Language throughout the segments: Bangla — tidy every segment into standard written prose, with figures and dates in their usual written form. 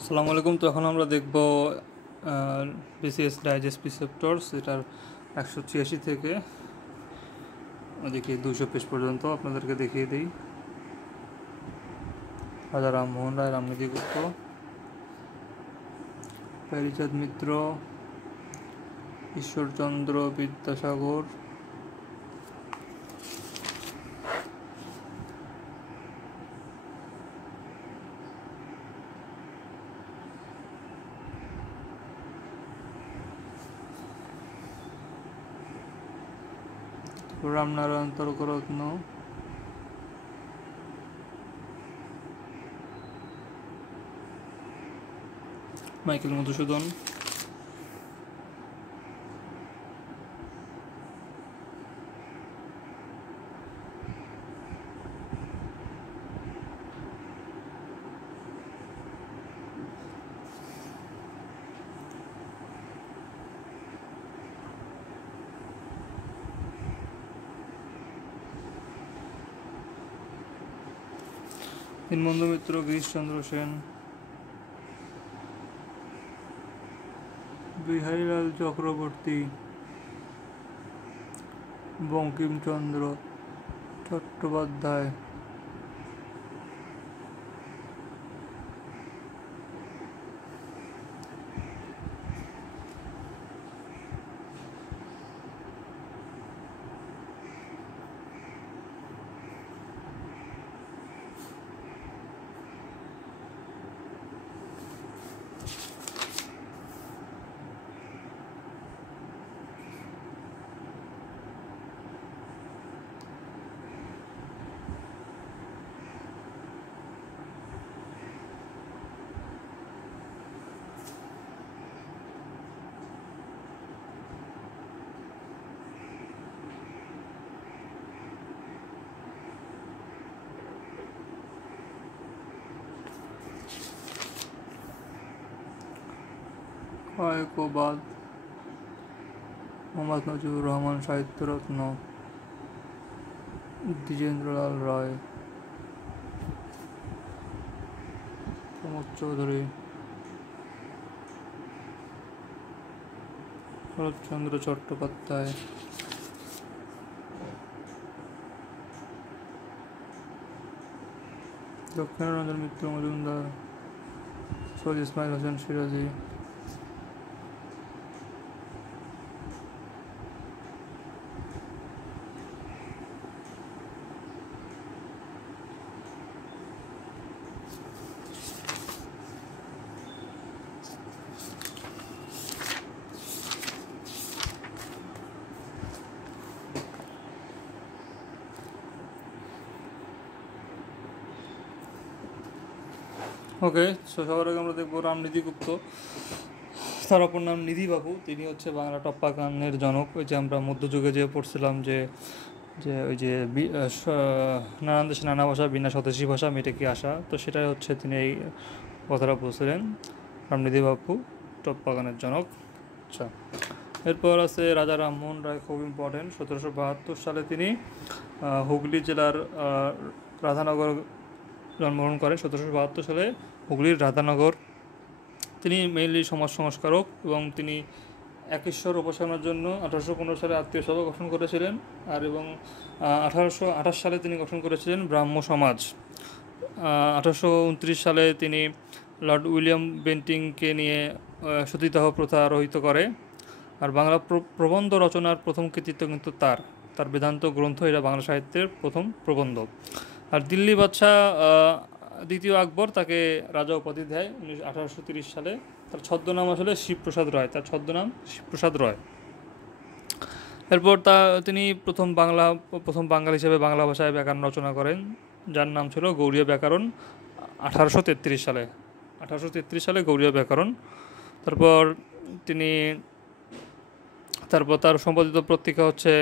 আসসালামু আলাইকুম। তো এখন আমরা দেখব বিসিএস ডাইজেস্ট প্রিসেপ্টরস, এটার 186 থেকে ওদিকে 200 পেজ পর্যন্ত আপনাদেরকে দেখিয়ে দিই। রাজা রামমোহন রায়, রামনিধি গুপ্ত, প্যারীচাঁদ মিত্র, ঈশ্বরচন্দ্র বিদ্যাসাগর, রামনারায়ণ তর্করত্ন, মাইকেল মধুসূদন, দীনবন্ধু মিত্র, গিরিশচন্দ্র সেন, বিহারীলাল চক্রবর্তী, বঙ্কিমচন্দ্র চট্টোপাধ্যায়, কায়কোবাদ, মোহাম্মদ নজিবুর রহমান সাহিত্যরত্ন, দ্বিজেন্দ্রলাল রায়, প্রমোদ চৌধুরী, শরৎচন্দ্র চট্টোপাধ্যায়, দক্ষিণারঞ্জন মিত্র মজুমদার, সৈয়দ ইসমাইল হোসেন সিরাজি, ওকে। সবার আগে আমরা দেখবো রামনিধি গুপ্ত। তার অপর নাম নিধি বাবু। তিনি হচ্ছে বাংলা টপ্পা গানের জনক। ওই যে আমরা মধ্যযুগে যে পড়ছিলাম যে যে ওই যে নানান দেশে নানা ভাষা বিনা স্বদেশী ভাষা মেটে কি আসা, তো সেটাই হচ্ছে তিনি এই কথাটা বলছিলেন। রামনিধি বাবু টপ্পা গানের জনক। আচ্ছা, এরপর আছে রাজা রামমোহন রায়, খুব ইম্পর্টেন্ট। 1772 সালে তিনি হুগলি জেলার রাধানগর জন্মগ্রহণ করেন। 1772 সালে হুগলির রাধানগর। তিনি মেইনলি সমাজ সংস্কারক এবং তিনি একেশ্বর উপাসনার জন্য 1815 সালে আত্মীয় সভা গঠন করেছিলেন। এবং 1828 সালে তিনি গঠন করেছিলেন ব্রাহ্ম সমাজ। 1829 সালে তিনি লর্ড উইলিয়াম বেন্টিংকে নিয়ে সতীদাহ প্রথা রহিত করে। আর বাংলা প্রবন্ধ রচনার প্রথম কৃতিত্ব কিন্তু তার বেদান্ত গ্রন্থ, এটা বাংলা সাহিত্যের প্রথম প্রবন্ধ। আর দিল্লি বাদশাহ দ্বিতীয় আকবর তাকে রাজা উপাধি দেয় 1830 সালে। তার ছদ্মনাম আসলে শিবপ্রসাদ রয়, তার ছদ্মনাম শিবপ্রসাদ রয়। এরপর তিনি প্রথম বাঙালি হিসেবে বাংলা ভাষায় ব্যাকরণ রচনা করেন, যার নাম ছিল গৌড়ীয় ব্যাকরণ। 1833 সালে গৌড়ীয় ব্যাকরণ। তারপর তার সম্পাদিত পত্রিকা হচ্ছে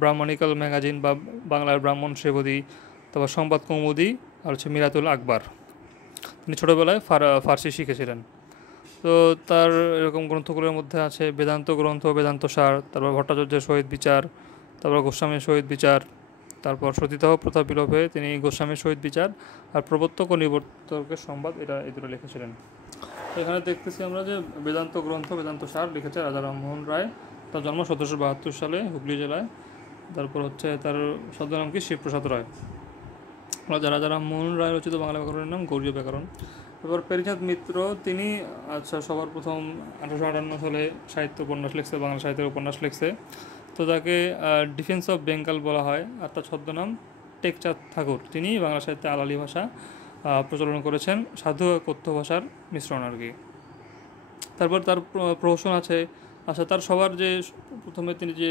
ব্রাহ্মণিক্যাল ম্যাগাজিন বা বাংলার ব্রাহ্মণ সেবদী, তারপর সংবাদ কৌমুদী, আর হচ্ছে মিরাতুল আকবর। তিনি ছোটোবেলায় ফার্সি শিখেছিলেন। তো তার এরকম গ্রন্থগুলোর মধ্যে আছে বেদান্ত গ্রন্থ, বেদান্ত সার, তারপর ভট্টাচার্যের সহিত বিচার, তারপর গোস্বামীর সহিত বিচার, তারপর সতীদাহ প্রথা বিলোপে তিনি গোস্বামীর সহিত বিচার, আর প্রবর্তক ও নিবর্তকের সংবাদ, এই দুটো লিখেছিলেন। এখানে দেখতেছি আমরা যে বেদান্ত গ্রন্থ বেদান্ত সার লিখেছে রাজা রামমোহন রায়। তার জন্ম 1772 সালে হুগলি জেলায়। তারপর হচ্ছে তার ছদ্মনাম কি শিবপ্রসাদ রায়। রাজা রাজা রামমোহন রায় রচিত বাংলা ব্যাকরণের নাম গৌড়ীয় ব্যাকরণ। এবার প্যারীচাঁদ মিত্র তিনি সবার প্রথম 1858 সালে সাহিত্য উপন্যাস লিখছে, বাংলা সাহিত্যের উপন্যাস লিখছে। তো তাকে ডিফেন্স অফ বেঙ্গল বলা হয়। আর তার ছদ্মনাম টেকচাঁদ ঠাকুর। তিনি বাংলা সাহিত্যে আলালি ভাষা প্রচলন করেছেন, সাধু ও কথ্য ভাষার মিশ্রণ আর কি। তারপর তার প্রহসন আছে। আচ্ছা, তার সবার যে প্রথমে তিনি যে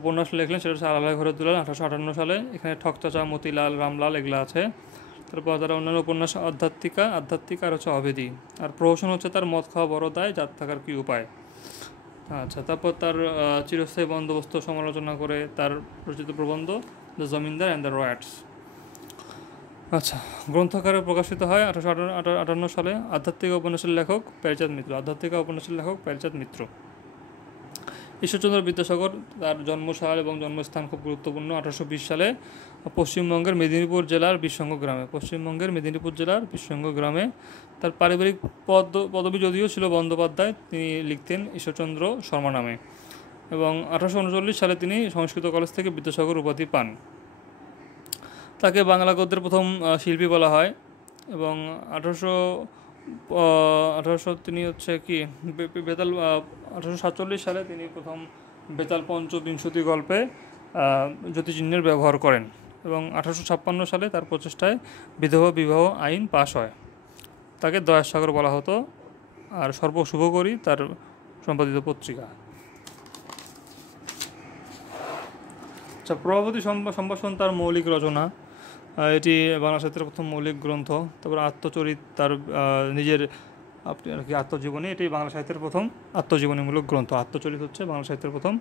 উপন্যাস লিখলেন সেটা হচ্ছে আলালে ঘরের দুলাল 1858 সালে। এখানে ঠকচাচা, মতিলাল, রামলাল এগুলো আছে। তারপর তারা অন্যান্য উপন্যাস আধ্যাত্মিকা আর হচ্ছে অভেদী। আর প্রহসন হচ্ছে তার মদ খাওয়া বড় দায়, জাত থাকার কি উপায়। আচ্ছা, তারপর তার চিরস্থায়ী বন্দোবস্ত সমালোচনা করে তার রচিত প্রবন্ধ দ্য জমিনদার অ্যান্ড দ্য রয়্যাটস। আচ্ছা, গ্রন্থাকারে প্রকাশিত হয় 1858 সালে। আধ্যাত্মিক উপন্যাসের লেখক প্যারীচাঁদ মিত্র। ঈশ্বরচন্দ্র বিদ্যাসাগর, তার জন্মসাল এবং জন্মস্থান খুব গুরুত্বপূর্ণ। 1820 সালে পশ্চিমবঙ্গের মেদিনীপুর জেলার বিশ্বঙ্গ গ্রামে তার পারিবারিক পদবী যদিও ছিল বন্দ্যোপাধ্যায়, তিনি লিখতেন ঈশ্বরচন্দ্র শর্মা নামে। এবং 1839 সালে তিনি সংস্কৃত কলেজ থেকে বিদ্যাসাগর উপাধি পান। তাকে বাংলা গদ্যের প্রথম শিল্পী বলা হয়। এবং 1800 তিনি হচ্ছে কি বেতাল 1847 সালে তিনি প্রথম বেতাল পঞ্চবিংশতি গল্পে জ্যোতিচিহ্নের ব্যবহার করেন। এবং 1856 সালে তার প্রচেষ্টায় বিধবা বিবাহ আইন পাশ হয়। তাকে দয়াসাগর বলা হতো। আর সর্বশুভকরী তার সম্পাদিত পত্রিকা। আচ্ছা, প্রভাবতী সম্ভাষণ তার মৌলিক রচনা। এটি বাংলা সাহিত্যের প্রথম মৌলিক গ্রন্থ। তারপর আত্মচরিত তার নিজের আপনি আর কি আত্মজীবনী, এটি বাংলা সাহিত্যের প্রথম আত্মজীবনীমূলক গ্রন্থ। আত্মচরিত হচ্ছে বাংলা সাহিত্যের প্রথম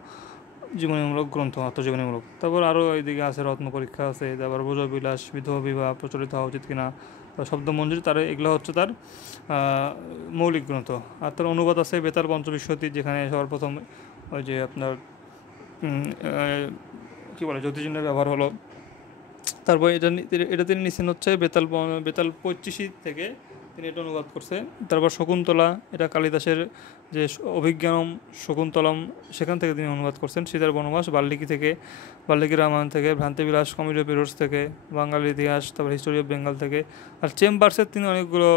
জীবনীমূলক গ্রন্থ, আত্মজীবনীমূলক। তারপর আরও এইদিকে আছে রত্ন পরীক্ষা আছে, তারপর ব্রজবিলাস, বিধবা বিবাহ প্রচলিত হওয়া উচিত কিনা, শব্দমঞ্জুরি, তার এগুলো হচ্ছে তার মৌলিক গ্রন্থ। আর তার অনুবাদ আছে বেতাল পঞ্চবিংশতি, যেখানে সবার প্রথম ওই যে আপনার কী বলে জ্যোতিচিহ্নের ব্যবহার হলো। তারপর এটা তিনি নিচ্ছেন হচ্ছে বেতাল 25 থেকে তিনি এটা অনুবাদ করছে। তারপর শকুন্তলা, এটা কালিদাসের যে অভিজ্ঞানম শকুন্তলম, সেখান থেকে তিনি অনুবাদ করছেন। সীতার বনবাস বাল্মীকি রামায়ণ থেকে, ভ্রান্তিবিলাস কমেডি অফ এরর্স থেকে, বাঙালি ইতিহাস, তারপর হিস্টোরি অফ বেঙ্গল থেকে। আর চেম্বার্সের তিনি অনেকগুলো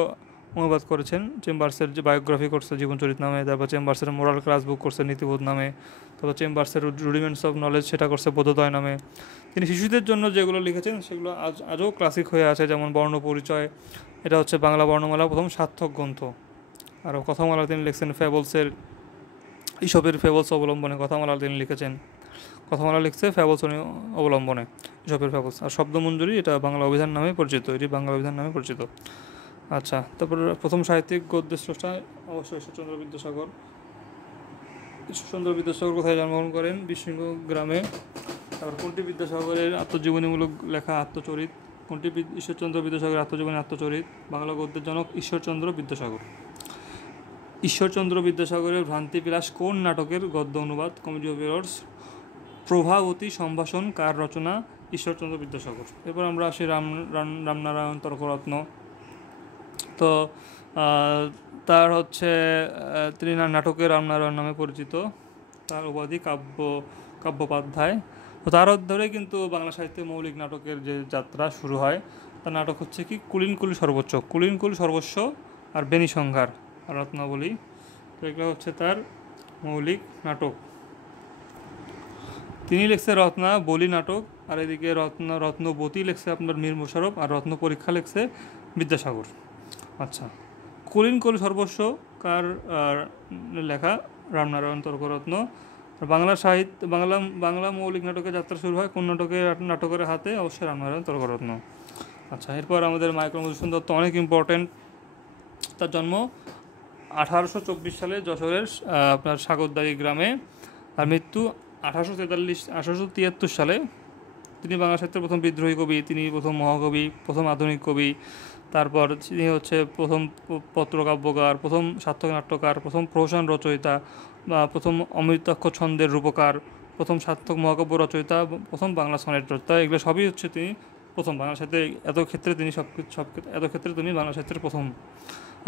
অনুবাদ করেছেন। চেম্বার্সের যে বায়োগ্রাফি করছে জীবনচরিত নামে, তারপর চেম্বার্সের মোরাল ক্লাস বুক করছে নীতিবোধ নামে, তারপর চেম্বার্সের রুডিমেন্টস অফ নলেজ সেটা করছে বোধোদয় নামে। তিনি শিশুদের জন্য যেগুলো লিখেছেন সেগুলো আজও ক্লাসিক হয়ে আছে, যেমন বর্ণ পরিচয়, এটা হচ্ছে বাংলা বর্ণমালা প্রথম সার্থক গ্রন্থ। আর কথামালা তিনি লিখছেন ফ্যাবলসের, ইসবের ফ্যাবলস অবলম্বনে কথামালা তিনি লিখেছেন। কথামালা লিখছে ফ্যাবলস অবলম্বনে, ইসবের ফ্যাবলস। আর শব্দমঞ্জুরি, এটা বাংলা অভিধান নামে পরিচিত। আচ্ছা, তারপর প্রথম সাহিত্যিক গদ্যের স্রষ্টা অবশ্যই ঈশ্বরচন্দ্র বিদ্যাসাগর কোথায় জন্মগ্রহণ করেন? বিশ্বঙ্গ গ্রামে। তারপর কোনটি বিদ্যাসাগরের আত্মজীবনীমূলক লেখা আত্মচরিত? কোনটি ঈশ্বরচন্দ্র বিদ্যাসাগরের আত্মজীবনী আত্মচরিত? বাংলা গদ্যের জনক ঈশ্বরচন্দ্র বিদ্যাসাগরের ভ্রান্তিবিলাস কোন নাটকের গদ্য অনুবাদ? Comedy of errors. প্রভাবতী সম্ভাষণ কার রচনা? ঈশ্বরচন্দ্র বিদ্যাসাগর। এরপর আমরা আসি রামনারায়ণ তর্করত্ন। তো তার হচ্ছে তিনি নাটকের রামনারায়ণ নামে পরিচিত। তার উপাধি কাব্যোপাধ্যায়। তো তার ধরে কিন্তু বাংলা সাহিত্যে মৌলিক নাটকের যে যাত্রা শুরু হয়। তার নাটক হচ্ছে কি কুলীনকুল সর্বস্ব আর বেনি সংহার আর রত্নাবলী। তো এগুলো হচ্ছে তার মৌলিক নাটক। তিনি লিখছে রত্নাবলী নাটক, আর এদিকে রত্নবতী লিখছে আপনার মীর মোশাররফ, আর রত্ন পরীক্ষা লিখছে বিদ্যাসাগর। আচ্ছা, কুলীনকুল সর্বস্ব কার লেখা? রামনারায়ণ তর্করত্ন। বাংলা মৌলিক নাটকের যাত্রা শুরু হয় কোন নাটকের হাতে? অবশ্যই রামনারায়ণ তর্করত্ন। আচ্ছা, এরপর আমাদের মাইকেল মধুসূদন দত্ত অনেক ইম্পর্টেন্ট। তার জন্ম 1824 সালে যশোরের আপনার সাগরদাড়ি গ্রামে, আর মৃত্যু 1873 সালে। তিনি বাংলা সাহিত্যের প্রথম বিদ্রোহী কবি, তিনি প্রথম মহাকবি, প্রথম আধুনিক কবি। তারপর তিনি হচ্ছে প্রথম পত্রকাব্যকার, প্রথম সার্থক নাট্যকার, প্রথম প্রহসন রচয়িতা, বা প্রথম অমৃতাক্ষর ছন্দের রূপকার, প্রথম সার্থক মহাকাব্য রচয়িতা, প্রথম বাংলা সনেট রচয়িতা। এগুলো সবই হচ্ছে তিনি প্রথম বাংলা সাহিত্যে এত ক্ষেত্রে তিনি বাংলা সাহিত্যের প্রথম।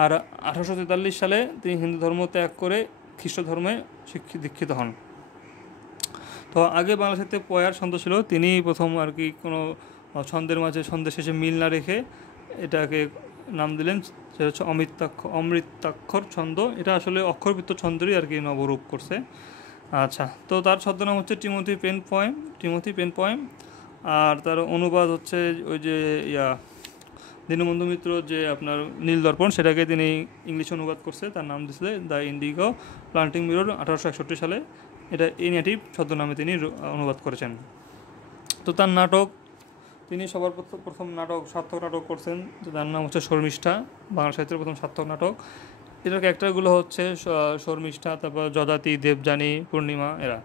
আর 1843 সালে তিনি হিন্দু ধর্ম ত্যাগ করে খ্রিস্ট ধর্মে দীক্ষিত হন। তো আগে বাংলা সাহিত্যে পয়ার ছন্দ ছিল, তিনি প্রথম আর কি কোনো ছন্দের মাঝে ছন্দের শেষে মিল না রেখে এটাকে নাম দিলেন, সেটা হচ্ছে অমৃতাক্ষর ছন্দ। এটা আসলে অক্ষরবৃত্ত ছন্দেরই আর কি নবরূপ করছে। আচ্ছা, তো তার ছদ্মনাম হচ্ছে টিমোথি পেন পয়েম। আর তার অনুবাদ হচ্ছে ওই যে দীনবন্ধু মিত্র যে আপনার নীল দর্পণ, সেটাকে তিনি ইংলিশে অনুবাদ করছে, তার নাম দিয়েছে দ্য ইন্ডিগো প্লান্টিং মিরর 1861 সালে। এটা এই নেটিভ ছদ্মনামে তিনি অনুবাদ করেছেন। তো তার নাটক, তিনি সবার প্রথম নাটক সার্থক নাটক করছেন, তার নাম হচ্ছে শর্মিষ্ঠা, বাংলা সাহিত্যের প্রথম সার্থক নাটক। এটার ক্যারেক্টারগুলো হচ্ছে শর্মিষ্ঠা, তারপর যদাতি, দেবযানী, পূর্ণিমা এরা।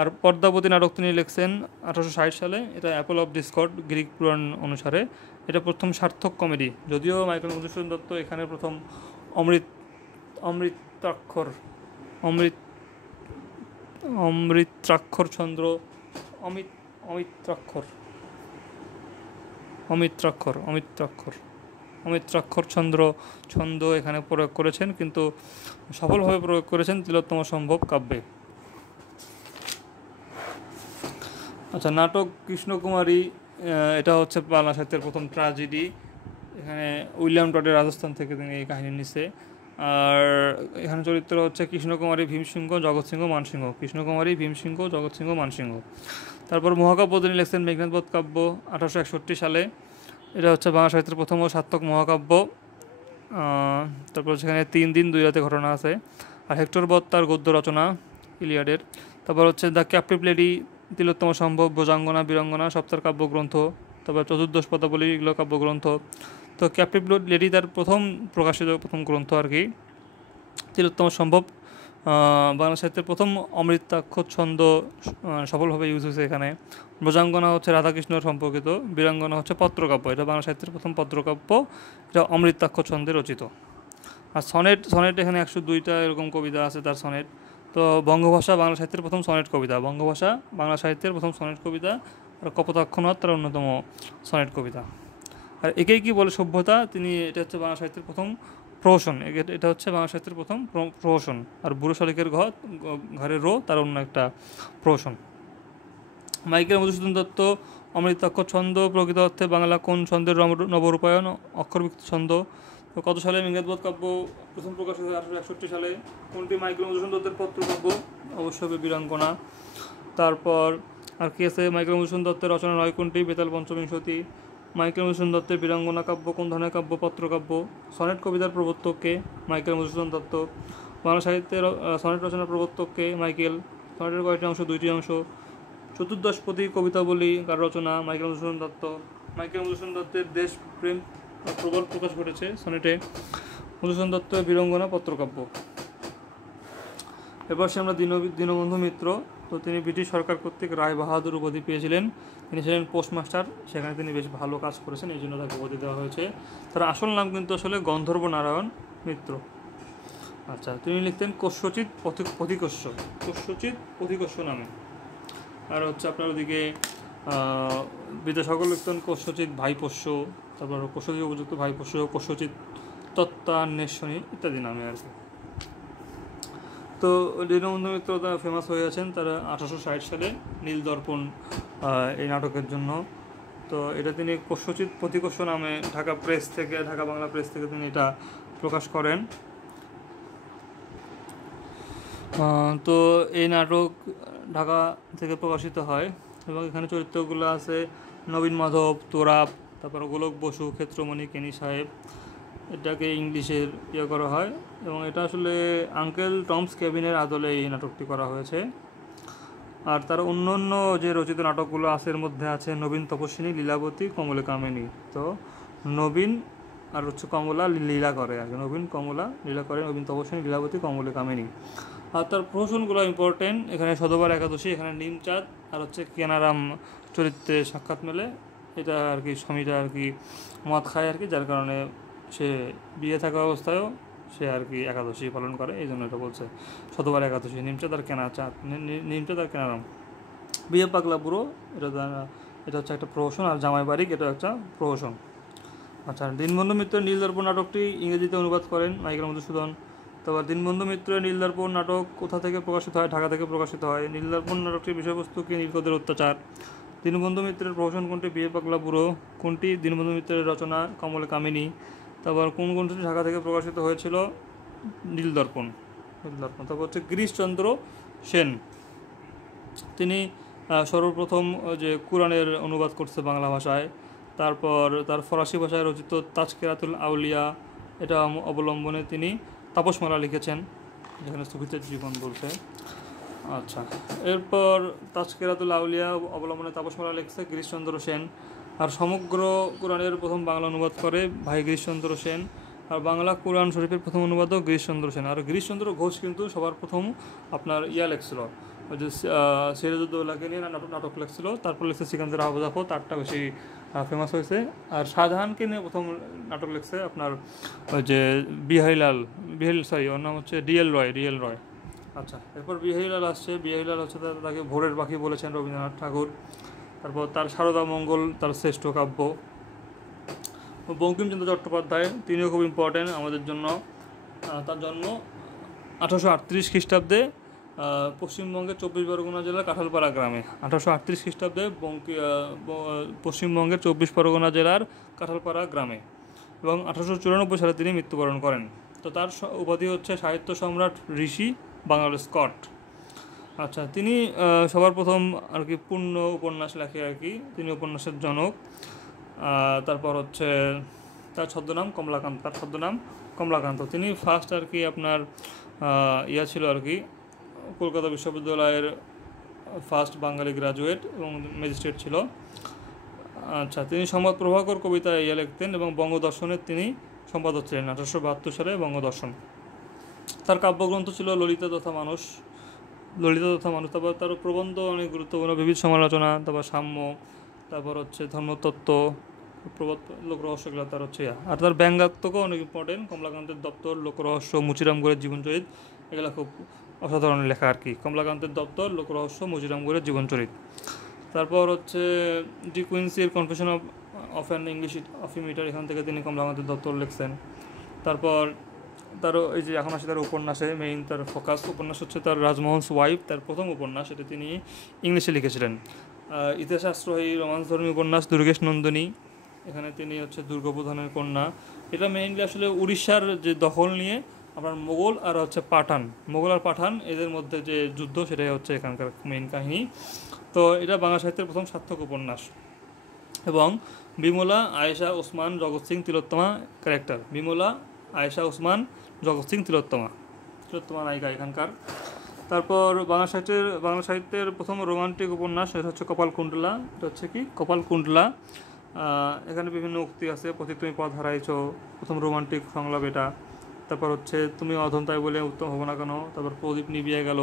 আর পদ্মাবতী নাটক তিনি লিখছেন 1860 সালে, এটা অ্যাপল অফ ডিসকর্ড গ্রিক পুরাণ অনুসারে। এটা প্রথম সার্থক কমেডি, যদিও মাইকেল মধুসূদন দত্ত এখানে প্রথম অমৃতাক্ষর ছন্দ এখানে প্রয়োগ করেছেন, কিন্তু সফলভাবে প্রয়োগ করেছেন তিলোত্তম সম্ভব কাব্যে। আচ্ছা, নাটক কৃষ্ণকুমারী, এটা হচ্ছে বাংলা সাহিত্যের প্রথম ট্র্যাজেডি। এখানে উইলিয়াম টডের রাজস্থান থেকে তিনি এই কাহিনী নিছে। আর এখানে চরিত্র হচ্ছে কৃষ্ণকুমারী, ভীমসিংহ, জগৎসিংহ, মানসিংহ। তারপর মহাকাব্য তিনি লিখছেন মেঘনাদ বধ কাব্য 1861 সালে। এটা হচ্ছে বাংলা সাহিত্যের প্রথম ও সার্থক মহাকাব্য। তারপর সেখানে 3 দিন 2 রাতে ঘটনা আছে। আর হেক্টর বধ তার গদ্য রচনা ইলিয়াডের। তারপর হচ্ছে দ্য ক্যাপ্টিভ লেডি, তিলোত্তম সম্ভব, ভোজাঙ্গনা, বীরাঙ্গনা, সপ্তার কাব্যগ্রন্থ, তারপর চতুর্দশ পদাবলী, এগুলো কাব্যগ্রন্থ। তো ক্যাপ্টিভ লেডি তার প্রকাশিত প্রথম গ্রন্থ আর কি। তিলোত্তম সম্ভব বাংলা সাহিত্যের প্রথম অমৃতাক্ষর ছন্দ সফলভাবে ইউজ হয়েছে এখানে। ভোজাঙ্গনা হচ্ছে রাধাকৃষ্ণ সম্পর্কিত, বীরাঙ্গনা হচ্ছে পত্রকাব্য, এটা বাংলা সাহিত্যের প্রথম পত্রকাব্য, এটা অমৃতাক্ষর ছন্দে রচিত। আর সনেট এখানে 102টা এরকম কবিতা আছে তার সনেট। তো বঙ্গভাষা বাংলা সাহিত্যের প্রথম সনেট কবিতা, আর কপোতাক্ষনাথ তার অন্যতম সনেট কবিতা। আর একেই কি বলে সভ্যতা, এটা হচ্ছে বাংলা সাহিত্যের প্রথম প্রহসন, এটা হচ্ছে বাংলা সাহিত্যের প্রথম প্রহসন। আর বুড়ো শালিকের ঘরে রো তার অন্য একটা প্রহসন। মাইকেল মধুসূদন দত্ত অমৃতাক্ষর ছন্দ প্রকৃত অর্থে বাংলা কোন ছন্দের নবরূপায়ণ, অক্ষরবৃত্ত ছন্দ। তো কত সালে মেঘনাদ বধ কাব্য প্রথম প্রকাশিত হয়? 1861 সালে। কোনটি মাইকেল মধুসূদন দত্তের পত্রকাব্য? অবশ্যই বীরাঙ্গনা। তারপর আর কি আছে? মাইকেল মধুসূদন দত্তের রচনা নয় কোনটি? বেতাল পঞ্চবিংশতি। মাইকেল মধুসূদন দত্তের বীরাঙ্গনা কাব্য কোন ধরনের কাব্য? পত্রকাব্য। সনেট কবিতার প্রবর্তক কে? মাইকেল মধুসূদন দত্ত। বাংলা সাহিত্যের সনেট রচনার প্রবর্তক কে? মাইকেল। সনেটের কয়টি অংশ? 2টি অংশ। চতুর্দশপদী কবিতাবলী কার রচনা? মাইকেল মধুসূদন দত্ত। মাইকেল মধুসূদন দত্তের দেশপ্রেম প্রবল প্রকাশ ঘটেছে সনেটে। মধুসূদন দত্তের বীরাঙ্গনা পত্রকাব্য। এবার সে আমরা দীনবন্ধু মিত্র। তো তিনি ব্রিটিশ সরকার কর্তৃক রায় বাহাদুর উপাধি পেয়েছিলেন। তিনি ছিলেন পোস্টমাস্টার, সেখানে তিনি বেশ ভালো কাজ করেছেন, এই জন্য তাকে উপাধি দেওয়া হয়েছে। তার আসল নাম কিন্তু আসলে গন্ধর্ব নারায়ণ মিত্র। আচ্ছা, তিনি লিখতেন কোষ্যচিৎ পথিকস্য নামে। আর হচ্ছে আপনার ওদিকে বিদ্যাসাগর লিখতেন কোষ্যচিৎ ভাইপোষ্য, তারপর কোষ্যচিৎ উপযুক্ত ভাইপোষ্য, কোষ্যচিৎ তত্ত্বান্বেষণী ইত্যাদি নামে আর কি। তো দীনবন্ধু মিত্র ফেমাস হয়ে আছেন তারা 1860 সালে নীল দর্পণ এই নাটকের জন্য। তো এটা তিনি কোষ্যচিৎ পথিকস্য নামে ঢাকা বাংলা প্রেস থেকে তিনি এটা প্রকাশ করেন। তো এই নাটক ঢাকা থেকে প্রকাশিত হয় এবং এখানে চরিত্রগুলো আছে নবীন মাধব, তোরাব, তারপর গোলক বসু, ক্ষেত্রমণি, কেনি সাহেব। এটাকে ইংলিশের করা হয় এবং এটা আসলে আঙ্কেল টমস কেবিনের আদলে এই নাটকটি করা হয়েছে। আর তার অন্য যে রচিত নাটকগুলো আছে এর মধ্যে আছে নবীন তপস্বিনী, লীলাবতী, কমলে কামিনী। তো নবীন আর হচ্ছে কমলা লীলা করে আর কি, নবীন কমলা লীলা করে, নবীন তপস্বিনী, লীলাবতী, কমলে কামিনী। আর তার প্রহসনগুলো ইম্পর্টেন্ট, এখানে সদবার একাদশী, এখানে নিমচাঁদ আর হচ্ছে কেনারাম চরিত্রে সাক্ষাৎ মেলে। এটা আর কি স্বামীটা আর কি মদ খায় আর কি, যার কারণে সে বিয়ে থাকা অবস্থায়ও সে আর কি একাদশী পালন করে, এই জন্য এটা বলছে শতবার একাদশী। নিমচাঁদ আর কেনারাম। বিয়ে পাগলা বুড়ো, এটা হচ্ছে একটা প্রহসন, আর জামাই বাড়ি এটা একটা প্রহসন। আচ্ছা, দীনবন্ধু মিত্রের নীলদর্পণ নাটকটি ইংরেজিতে অনুবাদ করেন মাইকেল মধুসূদন। তারপর দীনবন্ধু মিত্রের নীলদর্পণ নাটক কোথা থেকে প্রকাশিত হয়? ঢাকা থেকে প্রকাশিত হয়। নীলদর্পণ নাটকটির বিষয়বস্তু কি? নীলকরদের অত্যাচার। দীনবন্ধু মিত্রের প্রহসন কোনটি? বিয়ে পাগলা বুড়ো। কোনটি দীনবন্ধু মিত্রের রচনা? কমল কামিনী। তারপর কোন গ্রন্থটি ঢাকা থেকে প্রকাশিত হয়েছিল? নীলদর্পণ। তারপর হচ্ছে গিরিশচন্দ্র সেন, তিনি সর্বপ্রথম যে কোরআনের অনুবাদ করছে বাংলা ভাষায়। তারপর তার ফরাসি ভাষায় রচিত তাজকিরাতুল আউলিয়া এটা অবলম্বনে তিনি তাপসমালা লিখেছেন, যেখানে সুফিদের জীবন বলছে। আচ্ছা, এরপর তাজকিরাতুল আউলিয়া অবলম্বনে তাপসমালা লিখছে গিরিশচন্দ্র সেন। আর সমগ্র কোরআনের প্রথম বাংলা অনুবাদ করে ভাই গিরিশচন্দ্র সেন। আর বাংলা কোরআন শরীফের প্রথম অনুবাদও গিরিশচন্দ্র সেন। আর গিরিশচন্দ্র ঘোষ কিন্তু সবার প্রথম আপনার লেখছিল, ওই যে সিরাজউদ্দৌলাকে নিয়ে নাটক লেখছিল। তারপর লিখছে সিকান্দার আবুজাফর, তারটা বেশি ফেমাস হয়েছে। আর শাহজাহানকে নিয়ে প্রথম নাটক লিখছে আপনার ওই যে ওর নাম হচ্ছে ডিএল রয়। আচ্ছা, এরপর বিহারীলাল আসছে। বিহারীলাল হচ্ছে তাকে ভোরের পাখি বলেছেন রবীন্দ্রনাথ ঠাকুর। তারপর তার সারদা মঙ্গল তার শ্রেষ্ঠ কাব্য। বঙ্কিমচন্দ্র চট্টোপাধ্যায়, তিনিও খুব ইম্পর্টেন্ট আমাদের জন্য। তার জন্ম 1838 খ্রিস্টাব্দে পশ্চিমবঙ্গের 24 পরগনা জেলার কাঁঠালপাড়া গ্রামে। 1838 খ্রিস্টাব্দে পশ্চিমবঙ্গের 24 পরগনা জেলার কাঁঠালপাড়া গ্রামে, এবং 1894 সালে তিনি মৃত্যুবরণ করেন। তো তার উপাধি হচ্ছে সাহিত্য সম্রাট, ঋষি, বাংলার স্কট। আচ্ছা, তিনি সবার প্রথম আর কি পূর্ণ উপন্যাস লেখে আর কি, তিনি উপন্যাসের জনক। তারপর হচ্ছে তার ছদ্মনাম কমলাকান্ত। তিনি ফার্স্ট আর কি আপনার ছিল আর কি কলকাতা বিশ্ববিদ্যালয়ের ফার্স্ট বাঙালি গ্রাজুয়েট এবং ম্যাজিস্ট্রেট ছিল। আচ্ছা, তিনি সংবাদ প্রভাকর কবিতা লিখতেন এবং বঙ্গদর্শনের তিনি সম্পাদক ছিলেন 1872 সালে বঙ্গদর্শন। তার কাব্যগ্রন্থ ছিল ললিতা তথা মানুষ। তারপর তার প্রবন্ধ অনেক গুরুত্বপূর্ণ, বিবিধ সমালোচনা, তারপর সাম্য, তারপর হচ্ছে ধর্মতত্ত্ব, প্রবাদ, লোকরহস্যগুলো তার হচ্ছে। আর তার ব্যঙ্গাত্মকও অনেক ইম্পর্টেন্ট। কমলাকান্তের দপ্তর, লোকরহস্য, মুচিরামগড়ের জীবনচরিত, এগুলো খুব অসাধারণ লেখা আর কি। কমলাকান্তের দপ্তর, লোকরহস্য, মুচিরামগড়ের জীবনচরিত। তারপর হচ্ছে ডি কুইন্সির confession of an English opium eater, এখান থেকে তিনি কমলাকান্তের দপ্তর লিখছেন। তারপর তারও এই যে এখন আসে তার উপন্যাসে মেইন তার ফোকাস উপন্যাস হচ্ছে তার রাজমোহনস ওয়াইফ, তার প্রথম উপন্যাস, এটা তিনি ইংলিশে লিখেছিলেন। ইতিহাসশাস্ত্রী রোমান্সধর্মী উপন্যাস দুর্গেশ নন্দিনী, এখানে তিনি হচ্ছে দুর্গপ্রধানের কন্যা। এটা মেইনলি আসলে উড়িষ্যার যে দখল নিয়ে আপনার মোগল আর পাঠান এদের মধ্যে যে যুদ্ধ, সেটাই হচ্ছে এখানকার মেইন কাহিনী। তো এটা বাংলা সাহিত্যের প্রথম সার্থক উপন্যাস। এবং বিমলা, আয়েশা, ওসমান, জগৎ সিং, তিলোত্তমা ক্যারেক্টার। বিমলা, আয়েশা, ওসমান, জগৎ সিং, তিলোত্তমা নায়িকা এখানকার। তারপর বাংলা সাহিত্যের প্রথম রোমান্টিক উপন্যাস, এটা হচ্ছে কপালকুণ্ডলা। এটা হচ্ছে কি কপালকুণ্ডলা। এখানে বিভিন্ন উক্তি আছে, প্রতি তুমি পথ হারাইছ, প্রথম রোমান্টিক সংলাপ এটা। তারপর হচ্ছে তুমি অধম তাই বলে উত্তম হবো না কেন, তারপর প্রদীপ নিভিয়ে গেল,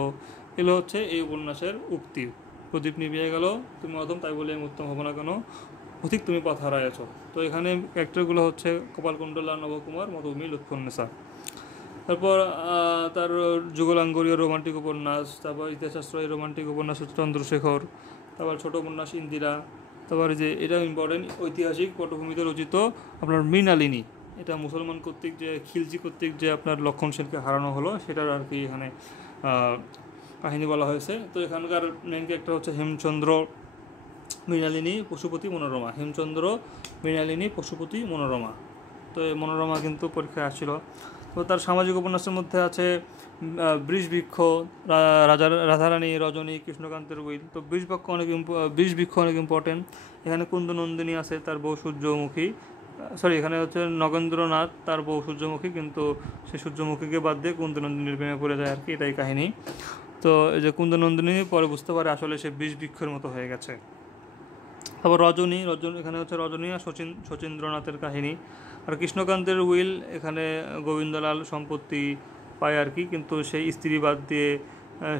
এগুলো হচ্ছে এই উপন্যাসের উক্তি। প্রদীপ নিভিয়ে গেল, তুমি অধম তাই বলে উত্তম হবো না কেন, পথিক তুমি পথ হারাইছ। তো এখানে ক্যারেক্টারগুলো হচ্ছে কপালকুণ্ডলা, নবকুমার, মধুমি, লুৎফুন্নেসা। তারপর তার যুগলাঙ্গরীয় রোমান্টিক উপন্যাস, তারপর ইতিহাসশাস্ত্র রোমান্টিক উপন্যাস হচ্ছে চন্দ্রশেখর, তারপর ছোট উপন্যাস ইন্দিরা। তারপর যে এটা ইম্পর্টেন্ট, ঐতিহাসিক পটভূমিতে রচিত আপনার মৃণালিনী, এটা মুসলমান কর্তৃক যে খিলজি কর্তৃক যে আপনার লক্ষণ সেনকে হারানো হলো, সেটার আর কি এখানে কাহিনী বলা হয়েছে। তো এখানকার মেইন ক্যারেক্টার হচ্ছে হেমচন্দ্র, মৃণালিনী, পশুপতি, মনোরমা। হেমচন্দ্র, মৃণালিনী, পশুপতি, মনোরমা। তো এই মনোরমা কিন্তু পরীক্ষায় আসছিল। তো তার সামাজিক উপন্যাসের মধ্যে আছে বৃষবৃক্ষ, রাধারানী, রজনী, কৃষ্ণকান্তের উইল। তো বৃষবৃক্ষ অনেক ইম্পর্টেন্ট। এখানে কুন্দনন্দিনী আছে, তার বউ সূর্যমুখী, এখানে হচ্ছে নগেন্দ্রনাথ, তার বউ সূর্যমুখী, কিন্তু সে সূর্যমুখীকে বাদ দিয়ে কুন্দনন্দিনীর প্রেমে পড়ে যায় আর কি, এটাই কাহিনী। তো এই যে কুন্দনন্দিনী পরে বুঝতে পারে আসলে সে বৃক্ষের মতো হয়ে গেছে। তারপর রজনী, এখানে হচ্ছে রজনী আর শচীন্দ্রনাথের কাহিনী। আর কৃষ্ণকান্তের উইল, এখানে গোবিন্দলাল সম্পত্তি পায় আর কি, কিন্তু সেই স্ত্রী বাদ দিয়ে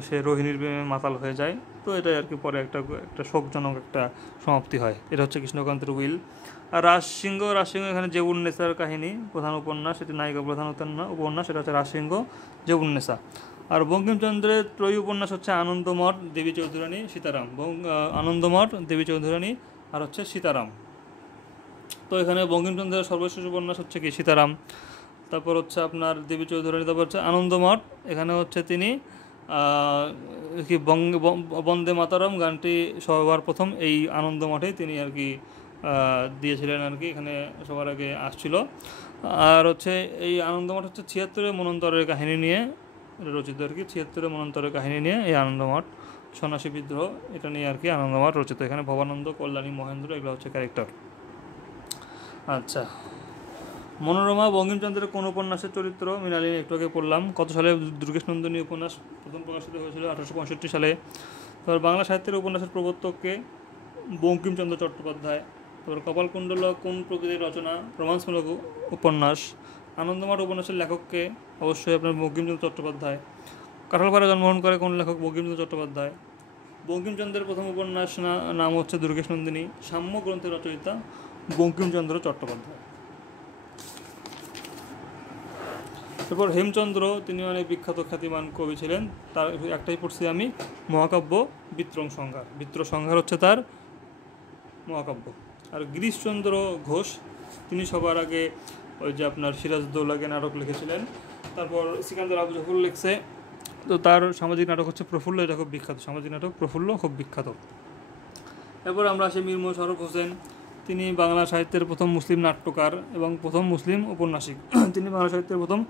সে রোহিণীর প্রেমে মাতাল হয়ে যায়। তো এটাই আর কি পরে একটা শোকজনক একটা সমাপ্তি হয়। এটা হচ্ছে কৃষ্ণকান্তের উইল। আর রাজসিংহ এখানে জেবুন্নেসার কাহিনী, প্রধান উপন্যাস, এটি নায়িকা প্রধান উপন্যাস, এটা হচ্ছে রাজসিংহ, জেবুন্নেসা। আর বঙ্কিমচন্দ্রের ত্রয়ী উপন্যাস হচ্ছে আনন্দমঠ, দেবী চৌধুরানী, সীতারাম। আনন্দমঠ, দেবী চৌধুরানী, আর হচ্ছে সীতারাম। তো এখানে বঙ্কিমচন্দ্রের সর্বশেষ উপন্যাস হচ্ছে কি সীতারাম। তারপর হচ্ছে আপনার দেবী চৌধুরানী, তারপর হচ্ছে আনন্দমঠ। এখানে হচ্ছে তিনি কি বন্দে মাতারাম গানটি সবার প্রথম এই আনন্দমঠেই তিনি আর কি দিয়েছিলেন আর কি, এখানে সবার আগে আসছিল। আর হচ্ছে এই আনন্দমঠ হচ্ছে 76 মন্বন্তরের কাহিনী নিয়ে রচিত আর কি, 76 মন্বন্তরের কাহিনী নিয়ে এই আনন্দমঠ। সন্ন্যাসী বিদ্রোহ এটা নিয়ে আর কি আনন্দমঠ রচিত। এখানে ভবানন্দ, কল্যাণী, মহেন্দ্র এগুলো হচ্ছে ক্যারেক্টার। আচ্ছা, মনোরমা বঙ্কিমচন্দ্রের কোন উপন্যাসের চরিত্র? মৃণালিনী একটু আগে পড়লাম। কত সালে দুর্গেশনন্দিনী উপন্যাস প্রথম প্রকাশিত হয়েছিল? 1865 সালে। তারপর বাংলা সাহিত্যের উপন্যাসের প্রবর্তককে? বঙ্কিমচন্দ্র চট্টোপাধ্যায়। তারপর কপালকুণ্ডল কোন প্রকৃতির রচনা? রোমান্সমূলক উপন্যাস। আনন্দমঠ উপন্যাসের লেখককে? অবশ্যই আপনার বঙ্কিমচন্দ্র চট্টোপাধ্যায়। কাঁঠালপাড়া জন্মগ্রহণ করে কোন লেখক? বঙ্কিমচন্দ্র চট্টোপাধ্যায়। বঙ্কিমচন্দ্রের প্রথম উপন্যাস নাম হচ্ছে দুর্গেশনন্দিনী। সাম্য গ্রন্থের রচয়িতা? বঙ্কিমচন্দ্র চট্টোপাধ্যায়। এরপর হেমচন্দ্র, তিনি অনেক বিখ্যাত খ্যাতিমান কবি ছিলেন। তার একটাই পড়ছি আমি, মহাকাব্য বিত্রসংহার। বিত্রসংহার হচ্ছে তার মহাকাব্য। আর গিরিশচন্দ্র ঘোষ, তিনি সবার আগে ওই যে আপনার সিরাজউদ্দৌলাকে নাটক লিখেছিলেন। তারপর সিকান্দার আবু জাফর লিখছে, তো তার সামাজিক নাটক হচ্ছে প্রফুল্ল, এটা খুব বিখ্যাত। সামাজিক নাটক প্রফুল্ল খুব বিখ্যাত। এরপর আমরা আসি মীর মোশাররফ হোসেন। তিনি বাংলা সাহিত্যের প্রথম মুসলিম নাট্যকার এবং প্রথম মুসলিম ঔপন্যাসিক। তিনি বাংলা সাহিত্যের প্রথম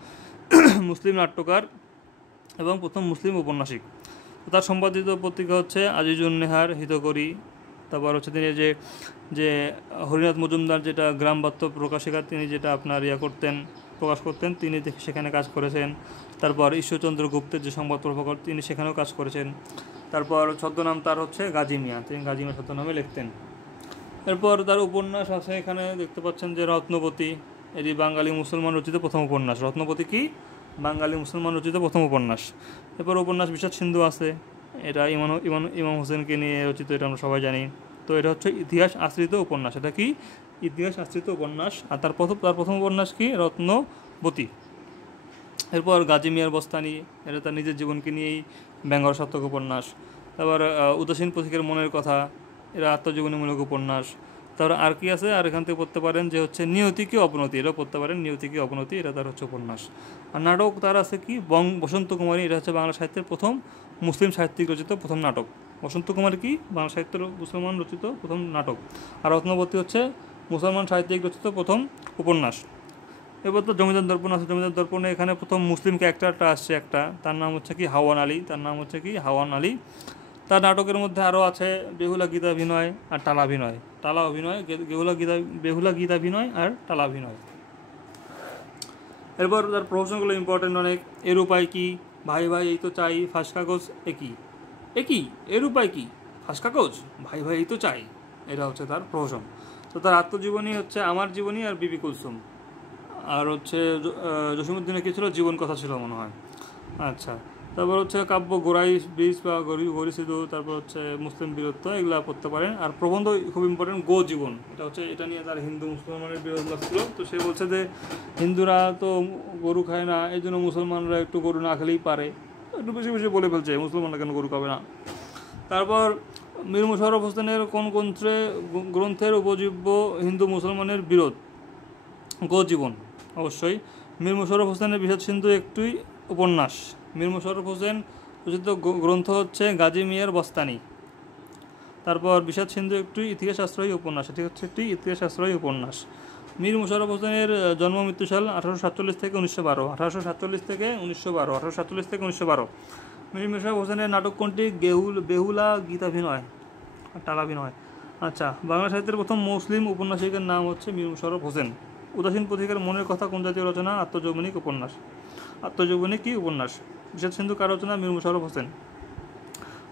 মুসলিম নাট্যকার এবং প্রথম মুসলিম ঔপন্যাসিক। তার সম্পাদিত পত্রিকা হচ্ছে আজিজুন নেহার, হিতকরী। তারপর হচ্ছে তিনি যে হরিনাথ মজুমদার যেটা গ্রাম বার্তা প্রকাশিকা, তিনি যেটা আপনার প্রকাশ করতেন, তিনি সেখানে কাজ করেছেন। তারপর ঈশ্বরচন্দ্র গুপ্তের যে সংবাদ প্রভাকর, তিনি সেখানেও কাজ করেছেন। তারপর ছদ্মনাম তার হচ্ছে গাজী মিয়া, তিনি গাজী মিয়া ছদ্মনামে লিখতেন। এরপর তার উপন্যাস আছে, এখানে দেখতে পাচ্ছেন যে রত্নপতি, এটি বাঙালি মুসলমান রচিত প্রথম উপন্যাস। রত্নপতি কি? বাঙালি মুসলমান রচিত প্রথম উপন্যাস। এরপর উপন্যাস বিষাদ সিন্ধু আছে, এটা ইমাম হোসেনকে নিয়ে রচিত, এটা আমরা সবাই জানি। তো এটা হচ্ছে ইতিহাস আশ্রিত উপন্যাস। এটা কি? ইতিহাস আশ্রিত উপন্যাস। আর তার প্রথম উপন্যাস কি? রত্নপতি। এরপর গাজী মিয়ার বস্তানি, এটা তার নিজের জীবনকে নিয়েই ব্যঙ্গাত্মক উপন্যাস। তারপর উদাসীন পথিকের মনের কথা, এরা আত্মজীবনীমূলক উপন্যাস। তারপর আর কি আছে? আর এখান থেকে পড়তে পারেন যে হচ্ছে নিয়তি কি অবনতি, এটাও পড়তে পারেন, নিয়তি কি অবনতি, এটা তার হচ্ছে উপন্যাস। আর নাটক তার আছে কি? বসন্ত কুমারী, এটা হচ্ছে বাংলা সাহিত্যের প্রথম মুসলিম সাহিত্যিক রচিত প্রথম নাটক। বসন্ত কুমারী কি? বাংলা সাহিত্যের মুসলমান রচিত প্রথম নাটক। আর রত্নপতি হচ্ছে মুসলমান সাহিত্যিক রচিত প্রথম উপন্যাস। এবার তো জমিদার দর্পণ আছে। জমিদার দর্পণে এখানে প্রথম মুসলিম ক্যারেক্টারটা আসছে একটা, তার নাম হচ্ছে কি? হাওয়ান আলী। তার নাম হচ্ছে কি? হাওয়ান আলী। তার নাটকের মধ্যে আরও আছে বেহুলা গীতাভিনয় আর টালাভিনয়। বেহুলা গীতাভিনয় আর টালাভিনয়। এরপর তার প্রহসনগুলো ইম্পর্টেন্ট অনেক। এর উপায় কি? ভাই ভাই এই তো চাই, ফাঁস কাগজ একই। এর উপায় কি? ফাঁস কাগজ, ভাই ভাই এই তো চাই। এটা হচ্ছে তার প্রহসন। তো তার আত্মজীবনী হচ্ছে আমার জীবনী আর বিবি কুলসুম। আর হচ্ছে জসীমউদ্দিনের কি ছিল? জীবন কথা ছিল মনে হয়। আচ্ছা, তারপর হচ্ছে কাব্য গোড়াই বীজ বা গরি সিধু, তারপর হচ্ছে মুসলিম বীরত্ব, এগুলো পড়তে পারেন। আর প্রবন্ধ খুব ইম্পর্টেন্ট, গো জীবন, এটা নিয়ে তার হিন্দু মুসলমানের বিরোধ লাগছিল। তো সে বলছে যে হিন্দুরা তো গরু খায় না, এই জন্য মুসলমানরা একটু গরু না খেলেই পারে, একটু বেশি বেশি বলে ফেলছে, মুসলমানরা কেন গরু খাবে না। তারপর মীর মোশাররফ হোসেনের কোন গ্রন্থের উপজীব্য হিন্দু মুসলমানের বিরোধ? গো জীবন। অবশ্যই। মীর মোশাররফ হোসেনের বিষাদ সিন্ধু একটি উপন্যাস। মীর মোশাররফ হোসেন রচিত গ্রন্থ হচ্ছে গাজী মিয়ার বস্তানি। তারপর বিষাদ সিন্ধু একটি ইতিহাস আশ্রয়ী উপন্যাস, এটি হচ্ছে একটি ইতিহাস আশ্রয়ী উপন্যাস। মীর মোশাররফ হোসেনের জন্ম মৃত্যুসাল 1847 থেকে 1912। 1847 থেকে 1912। মীর মোশাররফ হোসেনের নাটক কোনটি? বেহুলা গীতাভিনয় আর টালাভিনয়। আচ্ছা, বাংলা সাহিত্যের প্রথম মুসলিম উপন্যাসিকের নাম হচ্ছে মীর মোশাররফ হোসেন। উদাসীন পথিকের মনের কথা কোন জাতীয় রচনা? আত্মজৈবনিক উপন্যাস। আত্মজৈবনিক কি উপন্যাস? বিষাদ সিন্ধু কার রচনা? মীর মোশাররফ হোসেন।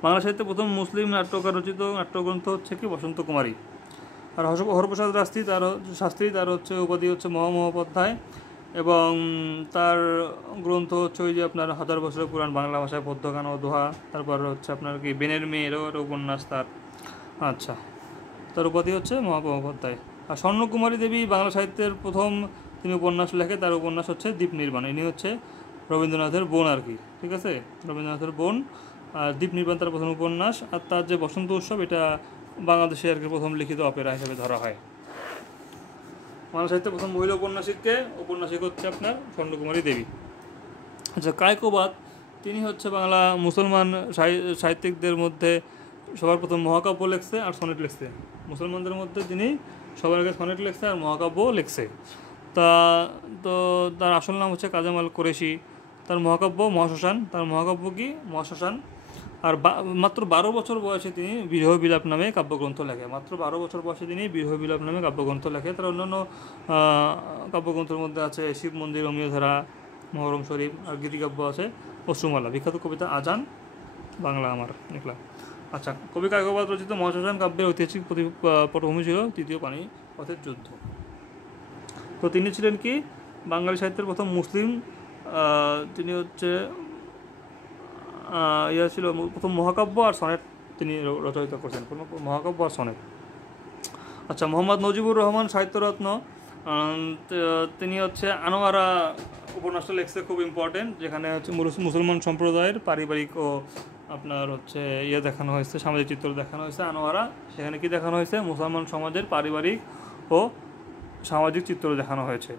বাংলা সাহিত্যে প্রথম মুসলিম নাট্যকার রচিত নাট্যগ্রন্থ হচ্ছে কি? বসন্ত কুমারী। আর হরপ্রসাদ শাস্ত্রী, তার হচ্ছে উপাধি হচ্ছে মহামহোপাধ্যায়, এবং তার গ্রন্থ হচ্ছে ওই যে আপনার 1000 বছরের পুরাণ বাংলা ভাষায় পদ্য গান ও দোহা। তারপর হচ্ছে আপনার কি বেনের মেয়েরও উপন্যাস তার। আচ্ছা, তার উপাধি হচ্ছে মহামহোপাধ্যায়। আর স্বর্ণকুমারী দেবী বাংলা সাহিত্যের প্রথম তিনি উপন্যাস লেখে, তার উপন্যাস হচ্ছে দ্বীপ নির্বাণ। ইনি হচ্ছে রবীন্দ্রনাথের বোন আর কি, ঠিক আছে, রবীন্দ্রনাথের বোন। আর দ্বীপ নির্বাণ তার প্রথম উপন্যাস। আর তার যে বসন্ত উৎসব, এটা বাংলাদেশে আর কি প্রথম লিখিত অপেরা হিসেবে ধরা হয়। বাংলা সাহিত্যে প্রথম মহিলা ঔপন্যাসিক হচ্ছে আপনার স্বর্ণকুমারী দেবী। আচ্ছা, কায়কোবাদ তিনি হচ্ছে বাংলা মুসলমান সাহিত্যিকদের মধ্যে সবার প্রথম মহাকাব্য লেখছে আর সনেট লিখছে। মুসলমানদের মধ্যে তিনি সবার আগে সনেট লেখছে আর মহাকাব্য লিখছে। তা তো তার আসল নাম হচ্ছে কাজামাল কোরেশি। তার মহাকাব্য মহাশ্মশান, তার মহাকাব্য কি মহাশ্মশান। আর মাত্র 12 বছর বয়সে তিনি বিরহ বিলাপ নামে কাব্যগ্রন্থ লেখে। মাত্র 12 বছর বয়সে তিনি বিরহ বিলাপ নামে কাব্যগ্রন্থ লেখে। তার অন্যান্য কাব্যগ্রন্থের মধ্যে আছে শিব মন্দির, অমিয়ধারা, মহরম শরীফ, আর গীতিকাব্য আছে অশ্রুমালা, বিখ্যাত কবিতা আজান, বাংলা আমার লিখলাম। আচ্ছা, কবি কায়কোবাদ রচিত মহাশ্মশান কাব্যের ঐতিহাসিক পটভূমি ছিল তৃতীয় পানিপথের যুদ্ধ। তো তিনি ছিলেন কি বাঙালি সাহিত্যের প্রথম মুসলিম, তিনি হচ্ছে ছিল প্রথম মহাকাব্য আর সনেট তিনি রচয়িতা করছেন, মহাকাব্য আর সনেট। আচ্ছা, মোহাম্মদ নজিবুর রহমান সাহিত্যরত্ন, তিনি হচ্ছে আনোয়ারা উপন্যাসটা লেখছে, খুব ইম্পর্টেন্ট, যেখানে হচ্ছে মুসলমান সম্প্রদায়ের পারিবারিক ও আপনার হচ্ছে দেখানো হয়েছে, সামাজিক চিত্র দেখানো হয়েছে আনোয়ারা। সেখানে কি দেখানো হয়েছে? মুসলমান সমাজের পারিবারিক ও সামাজিক চিত্র দেখানো হয়েছে।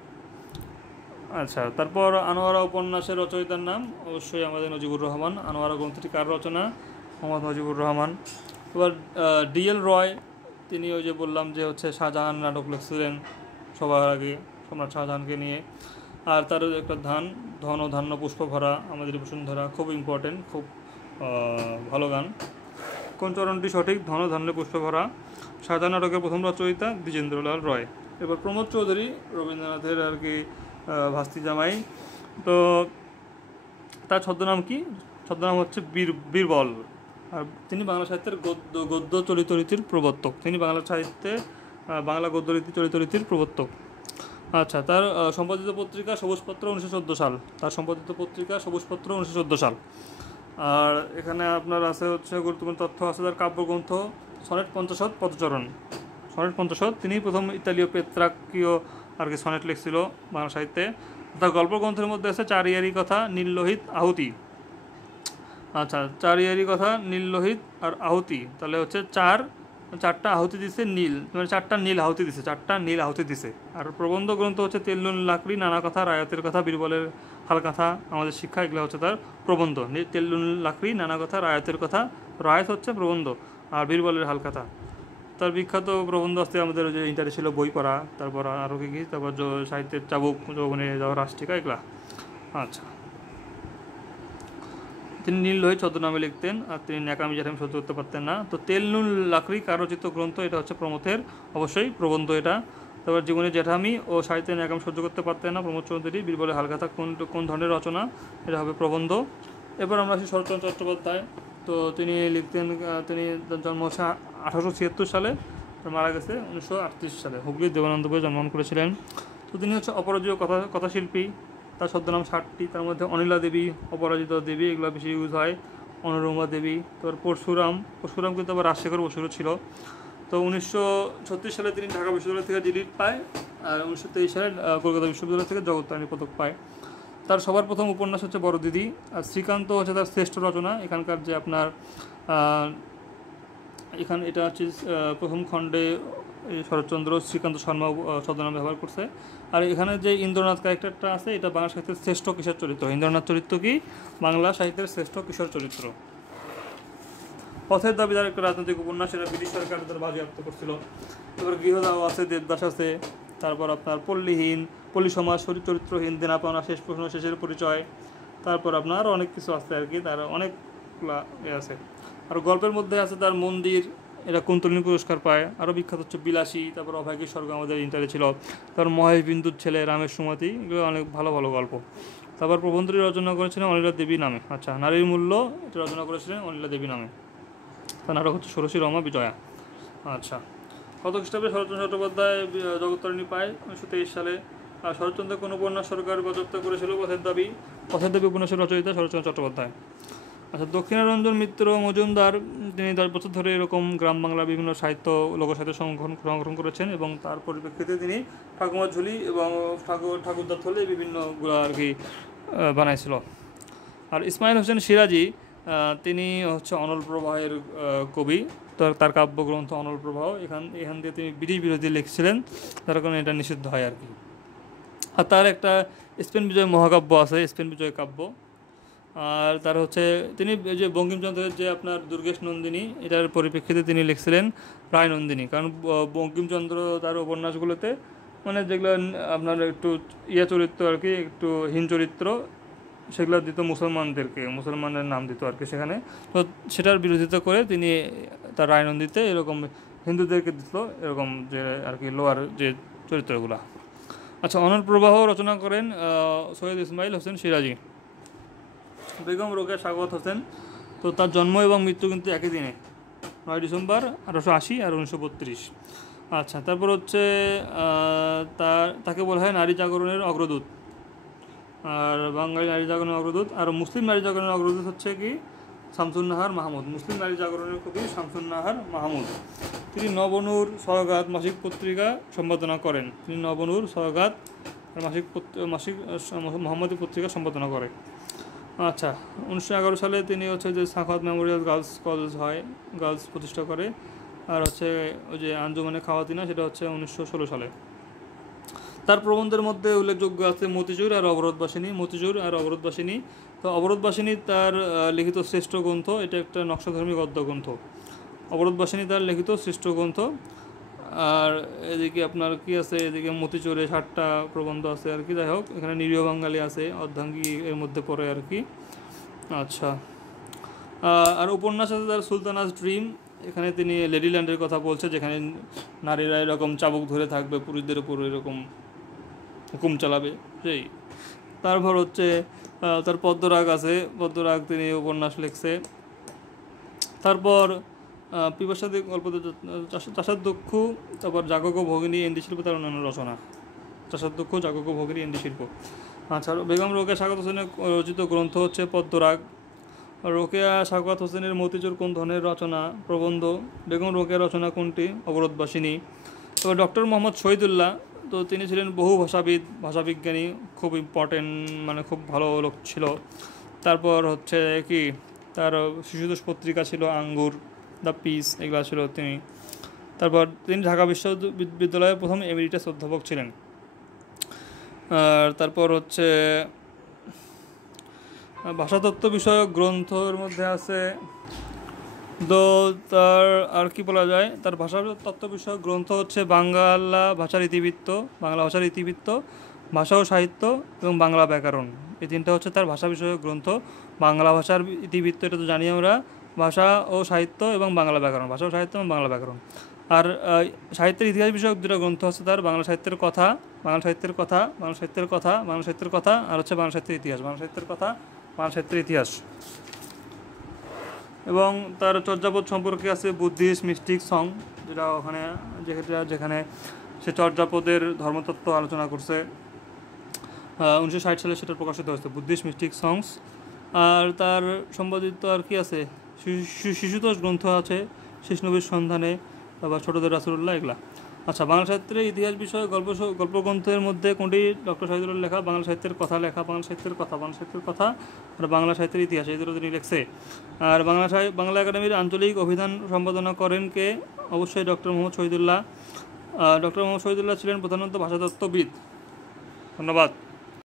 আচ্ছা, তারপর আনোয়ারা উপন্যাসের রচয়িতার নাম অবশ্যই আমাদের নজিবুর রহমান। আনোয়ারা গ্রন্থটি কার রচনা? মোহাম্মদ নজিবুর রহমান। এবার ডিএল রয়, তিনি ওই যে বললাম যে হচ্ছে শাহজাহান নাটক লিখছিলেন সবার আগে, সম্রাট শাহজাহানকে নিয়ে। আর তার একটা ধন ও ধান্য পুষ্প ভরা আমাদের বসুন্ধরা, খুব ইম্পর্টেন্ট, খুব ভালো গান। কোন চরণটি সঠিক? ধন ও ধান্য পুষ্প ভরা। শাহজাহান নাটকের প্রথম রচয়িতা দ্বিজেন্দ্রলাল রয়। এবার প্রমোদ চৌধুরী, রবীন্দ্রনাথের আর কি ভাস্তি জামাই। তো তার ছদ্মনাম কি? ছদ্মনাম হচ্ছে বীরবল। আর তিনি বাংলা সাহিত্যের গদ্য চলিত রীতির প্রবর্তক। তিনি বাংলা গদ্য রীতি চলিত রীতির প্রবর্তক। আচ্ছা, তার সম্পাদিত পত্রিকা সবুজপত্র 1914 সাল। তার সম্পাদিত পত্রিকা সবুজপত্র 1914 সাল। আর এখানে আপনার আছে হচ্ছে গুরুত্বপূর্ণ তথ্য আছে তার কাব্যগ্রন্থ সনেট পঞ্চাশদ পদচরণ। সনেট পঞ্চাশদ, তিনি প্রথম ইতালীয় পেত্রাকীয় আর কি সনেট লিখছিল বাংলা সাহিত্যে। তার গল্পগ্রন্থের মধ্যে আছে চারিয়ারি কথা, নীললোহিত, আহুতি। আচ্ছা, চারিয়ারি কথা, নীললোহিত আর আহুতি, তাহলে হচ্ছে চারটা আহুতি দিছে নীল, মানে 4টা নীল আহুতি দিছে, 4টা নীল আহুতি দিছে। আর প্রবন্ধ গ্রন্থ হচ্ছে তেলনুন লাকড়ি, নানা কথা, রায়তের কথা, বীরবলের হালকাথা, আমাদের শিক্ষা, এগুলো হচ্ছে তার প্রবন্ধ। তেলনুন লাকড়ি, নানা কথা, রায়তের কথা, রায়ত হচ্ছে প্রবন্ধ, আর বীরবলের হালকাথা। তার বিখ্যাত প্রবন্ধ আসতে আমাদের যে ইন্টারে ছিল বই পড়া, তারপর আরও কি, তারপর সাহিত্যের চাবুক, যৌবনে যাওয়া রাষ্ট্রিকা, এগুলা। আচ্ছা, তিনি নীললোহিত ছদ্মনামে লিখতেন, আর তিনি ন্যাকামি জ্যাঠামি সহ্য করতে পারতেন না। তো তেলনুল লাকড়ি কার রচিত গ্রন্থ? এটা হচ্ছে প্রমথের, অবশ্যই প্রবন্ধ এটা। তারপর জীবনে জ্যাঠামি ও সাহিত্যে ন্যাকামি সহ্য করতে পারতেন না, প্রমোদ চৌধুরী। বীরবলের হালখাতা কোন ধরনের রচনা? এটা হবে প্রবন্ধ। এবার আমরা আসি শরৎচন্দ্র চট্টোপাধ্যায়। তো তিনি লিখতেন, তিনি জন্ম হচ্ছে 1876 সালে, মারা গেছে 1938 সালে। হুগলির দেবানন্দপুরে জন্মগ্রহণ করেছিলেন। তো তিনি হচ্ছে অপরাজেয় কথাশিল্পী। তার ছদ্মনাম 60টি, তার মধ্যে অনিলা দেবী, অপরাজিতা দেবী, এগুলো বেশি ইউজ হয়। অনুরমা দেবী, তারপর পরশুরাম কিন্তু আবার রাজশেখর বসুরও ছিল। তো 1936 সালে তিনি ঢাকা বিশ্ববিদ্যালয় থেকে ডিলিট পায়, আর 1923 সালে কলকাতা বিশ্ববিদ্যালয় থেকে জগত্তারিণী পদক পায়। তার সবার প্রথম উপন্যাস হচ্ছে বড় দিদি। আর শ্রীকান্ত হচ্ছে তার শ্রেষ্ঠ রচনা। এখানকার যে আপনার এটা হচ্ছে প্রথম খণ্ডে শরৎচন্দ্র শ্রীকান্ত শর্মা ছদ্মনাম ব্যবহার করছে। আর এখানে যে ইন্দ্রনাথ ক্যারেক্টারটা আছে, এটা বাংলা সাহিত্যের শ্রেষ্ঠ কিশোর চরিত্র। ইন্দ্রনাথ চরিত্র কি বাংলা সাহিত্যের শ্রেষ্ঠ কিশোর চরিত্র। পথের দাবিদার একটা রাজনৈতিক উপন্যাস, এটা ব্রিটিশ সরকার তার বাজেয়াপ্ত করছিল। তারপর গৃহদাহ আছে, দেবদাস আছে, তারপর আপনার পল্লী সমাজ, চরিত্রহীন, দেনাপাওনা, শেষ প্রশ্ন, শেষের পরিচয়, তারপর আপনার অনেক কিছু আছে আর কি, তার অনেকগুলা আছে। আর গল্পের মধ্যে আছে তার মন্দির, এটা কুন্তলিনী পুরস্কার পায়। আরও বিখ্যাত হচ্ছে বিলাসী, তারপর অভাগী স্বর্গ আমাদের ইন্টারে ছিল, তারপর মহেশ বিন্দুর ছেলে, রামের সুমতি, এগুলো অনেক ভালো ভালো গল্প। তারপর প্রবন্ধটি রচনা করেছিলেন অনিলা দেবী নামে। আচ্ছা, নারীর মূল্য, এটা রচনা করেছিলেন অনিলা দেবী নামে। তার নাটক হচ্ছে ষোড়শী রমা বিজয়া। আচ্ছা, কত খ্রিস্টাব্দে শরৎচন্দ্র চট্টোপাধ্যায় জগত্তারিণী পায়? 1923 সালে। আর শরৎচন্দ্রের কোন উপন্যাস সরকার বাজেয়াপ্ত করেছিল? পথের দাবি উপন্যাসের রচয়িতা শরৎচন্দ্র চট্টোপাধ্যায়। আচ্ছা, দক্ষিণারঞ্জন মিত্র মজুমদার, তিনি 10 বছর ধরে এরকম গ্রাম বাংলার বিভিন্ন সাহিত্য, লোকসাহিত্য সংগ্রহণ করেছেন, এবং তার পরিপ্রেক্ষিতে তিনি ঠাকুমার ঝুলি এবং ঠাকুরদার থলে বিভিন্নগুলো আর কি বানাইছিল। আর ইসমাইল হোসেন সিরাজি, তিনি হচ্ছে অনল প্রবাহের কবি। তার কাব্যগ্রন্থ অনল প্রবাহ, এখান দিয়ে তিনি ব্রিটিশ বিরোধী লিখছিলেন, তার কারণে এটা নিষিদ্ধ হয় আর কি। আর তার একটা স্পেন বিজয় মহাকাব্য আছে, স্পেন বিজয় কাব্য। আর তার হচ্ছে তিনি যে বঙ্কিমচন্দ্রের যে আপনার দুর্গেশ নন্দিনী, এটার পরিপ্রেক্ষিতে তিনি লিখছিলেন রায় নন্দিনী, কারণ বঙ্কিমচন্দ্র তার উপন্যাসগুলোতে মানে যেগুলো আপনার একটু চরিত্র আর কি, একটু হীন চরিত্র, সেগুলো দিত মুসলমানদের নাম দিত আর কি সেখানে। তো সেটার বিরোধিতা করে তিনি তার রায়নন্দিতে এরকম হিন্দুদেরকে দিত এরকম যে আর কি লোয়ার যে চরিত্রগুলো। আচ্ছা, অনল প্রবাহ রচনা করেন সৈয়দ ইসমাইল হোসেন সিরাজি। বেগম রোকেয়া সাখাওয়াত হোসেন, তো তার জন্ম এবং মৃত্যু কিন্তু একই দিনে, 9 ডিসেম্বর 1880 আর 1932। আচ্ছা, তারপর হচ্ছে তাকে বলা হয় নারী জাগরণের অগ্রদূত, আর বাঙালি নারী জাগরণের অগ্রদূত। আর মুসলিম নারী জাগরণের অগ্রদূত হচ্ছে কি শামসুন নাহার মাহমুদ, মুসলিম নারী জাগরণের কবি শামসুন নাহার মাহমুদ। তিনি নবনূর সওগাত মাসিক পত্রিকা সম্পাদনা করেন, তিনি নবনূর সওগাত মাসিক মোহাম্মদী পত্রিকা সম্পাদনা করেন। আচ্ছা, 1911 সালে তিনি হচ্ছে যে সাখাওয়াত মেমোরিয়াল গার্লস কলেজ হয়, গার্লস প্রতিষ্ঠা করে। আর হচ্ছে ওই যে আঞ্জুমানে খাওয়াতিনা, সেটা হচ্ছে 1916 সালে। তার প্রবন্ধের মধ্যে উল্লেখযোগ্য আছে মতিঝুর আর অবরোধবাসিনী। তো অবরোধবাসিনী তার লিখিত শ্রেষ্ঠ গ্রন্থ, এটা একটা নকশাধর্মী গদ্য গ্রন্থ। অবরোধবাসিনী তার লিখিত শ্রেষ্ঠ গ্রন্থ। আর এদিকে আপনার কি আছে, এদিকে মতিচুরে 60টা প্রবন্ধ আছে আর কি। যাই হোক, এখানে নিরীহ বাঙালি আছে, অর্ধাঙ্গী এর মধ্যে পড়ে আর কি। আচ্ছা, আর উপন্যাস আছে তার সুলতানাস ড্রিম, এখানে তিনি লেডিল্যান্ডের কথা বলছে, যেখানে নারীরা এরকম চাবুক ধরে থাকবে, পুরুষদের উপর এরকম হুকুম চালাবে সেই। তারপর হচ্ছে তার পদ্মরাগ আছে, পদ্মরাগ তিনি উপন্যাস লিখছে। তারপর পিপাসাদি গল্প, চাষাধ্যক্ষ, তারপর জাগক ভগিনী, এন্ডি শিল্প তার অন্যান্য রচনা। চাষাধ্যক্ষ, জাগক ভগিনী, এন্ডি শিল্প। আচ্ছা, বেগম রোকেয়া সাখাওয়াত হোসেনের রচিত গ্রন্থ হচ্ছে পদ্মরাগ। রোকেয়া সাখাওয়াত হোসেনের মতিচুর কোন ধরনের রচনা? প্রবন্ধ। বেগম রোকেয়া রচনা কোনটি? অবরোধবাসিনী। তবে ডক্টর মোহাম্মদ শহীদুল্লাহ, তো তিনি ছিলেন বহু ভাষাবিদ, ভাষাবিজ্ঞানী, খুব ইম্পর্টেন্ট, মানে খুব ভালো লোক ছিল। তারপর হচ্ছে কি তার শিশুতোষ পত্রিকা ছিল আঙ্গুর, দ্য পিস, এগুলো ছিল তিনি। তারপর তিনি ঢাকা বিশ্ববিদ্যালয়ের প্রথম এমিরিটাস অধ্যাপক ছিলেন। আর তারপর হচ্ছে ভাষাতত্ত্ব বিষয়ক গ্রন্থের মধ্যে আছে, তো তার আর কি বলা যায়, তার ভাষাতত্ত্ব বিষয়ক গ্রন্থ হচ্ছে বাংলা ভাষার ইতিবৃত্ত, ভাষা ও সাহিত্য এবং বাংলা ব্যাকরণ। এই তিনটা হচ্ছে তার ভাষা বিষয়ক গ্রন্থ। বাংলা ভাষার ইতিবৃত্ত, এটা তো জানি আমরা, ভাষা ও সাহিত্য এবং বাংলা ব্যাকরণ, ভাষা ও সাহিত্য এবং বাংলা ব্যাকরণ। আর সাহিত্যের ইতিহাস বিষয়ক দুটো গ্রন্থ আছে তার, বাংলা সাহিত্যের কথা, আর হচ্ছে বাংলা সাহিত্যের ইতিহাস। এবং তার চর্যাপদ সম্পর্কে আছে বুদ্ধিস্ট মিস্টিক সং, যেটা ওখানে যেখানে সে চর্যাপদের ধর্মতত্ত্ব আলোচনা করছে। 1960 সালে সেটা প্রকাশিত হয়েছে, বুদ্ধিস্ট মিস্টিক সংস। আর তার সম্পাদিত আর কি আছে, শিশুতোষ গ্রন্থ আছে, শেষ নবীর সন্ধানে, তারপর ছোটদের রাসূলুল্লাহ, এগুলা। আচ্ছা, বাংলা সাহিত্যের ইতিহাস বিষয়ে গল্পগ্রন্থের মধ্যে কোনটি ডক্টর শহীদুল্লাহ লেখা? বাংলা সাহিত্যের কথা লেখা, বাংলা সাহিত্যের কথা আর বাংলা সাহিত্যের ইতিহাস, এই দুটো তিনি লিখছে। আর বাংলা একাডেমির আঞ্চলিক অভিধান সম্পাদনা করেন কে? অবশ্যই ডক্টর মোহাম্মদ শহীদুল্লাহ। ডক্টর মোহাম্মদ শহীদুল্লাহ ছিলেন প্রধানত ভাষাতত্ত্ববিদ। ধন্যবাদ।